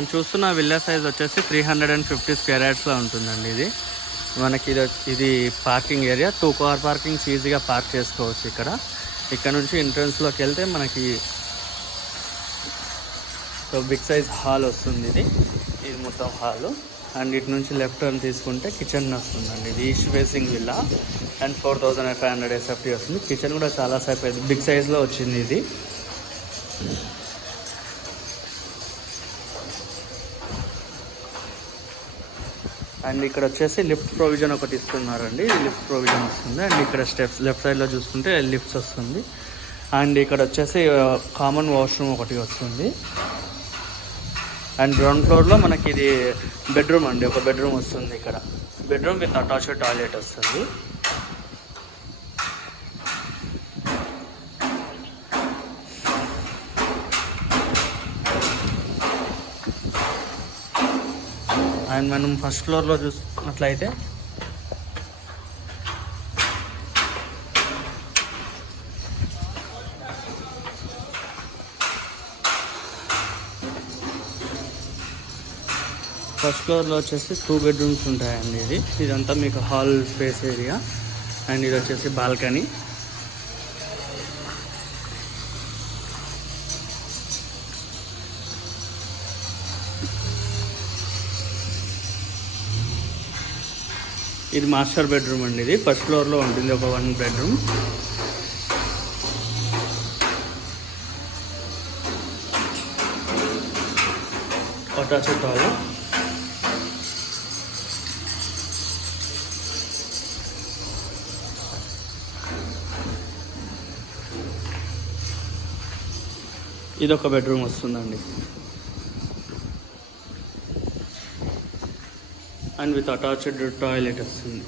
మనం చూస్తున్న villa size వచ్చేసి 350 స్క్వేర్ యార్డ్స్లో ఉంటుందండి. ఇది మనకి ఇది పార్కింగ్ ఏరియా, 2 కార్ పార్కింగ్స్ ఈజీగా పార్క్ చేసుకోవచ్చు. ఇక్కడ నుంచి ఎంట్రన్స్లోకి వెళ్తే మనకి బిగ్ సైజ్ హాల్ వస్తుంది. ఇది మొత్తం హాలు. అండ్ ఇటు నుంచి లెఫ్ట్ టర్న్ తీసుకుంటే కిచెన్ వస్తుందండి. ఇది ఈస్ట్ ఫేసింగ్ విల్లా అండ్ 4500 SFT వస్తుంది. కిచెన్ కూడా చాలా బిగ్ సైజ్లో వచ్చింది ఇది. అండ్ ఇక్కడ వచ్చేసి లిఫ్ట్ ప్రొవిజన్ ఒకటి ఇస్తున్నారండి. లిఫ్ట్ ప్రొవిజన్ వస్తుంది. అండ్ ఇక్కడ స్టెప్స్ లెఫ్ట్ సైడ్లో చూసుకుంటే లిఫ్ట్స్ వస్తుంది. అండ్ ఇక్కడ వచ్చేసి కామన్ వాష్రూమ్ ఒకటి వస్తుంది. అండ్ గ్రౌండ్ ఫ్లోర్లో మనకి ఇది బెడ్రూమ్ అండి. ఒక బెడ్రూమ్ వస్తుంది. ఇక్కడ బెడ్రూమ్ విత్ అటాచ్డ్ టాయిలెట్ వస్తుంది. అండ్ మనం ఫస్ట్ ఫ్లోర్లో చూసుకున్నట్లయితే ఫస్ట్ ఫ్లోర్లో వచ్చేసి 2 బెడ్రూమ్స్ ఉంటాయండి. ఇదంతా మీకు హాల్ స్పేస్ ఏరియా. అండ్ ఇది వచ్చేసి బాల్కనీ. ఇది మాస్టర్ బెడ్రూమ్ అండి. ఇది ఫస్ట్ ఫ్లోర్లో ఉంటుంది. ఒక 1 బెడ్రూమ్. Attached toilet. ఇది ఒక బెడ్రూమ్ వస్తుందండి. అండ్ విత్ అటాచ్డ్ టాయిలెట్ వస్తుంది.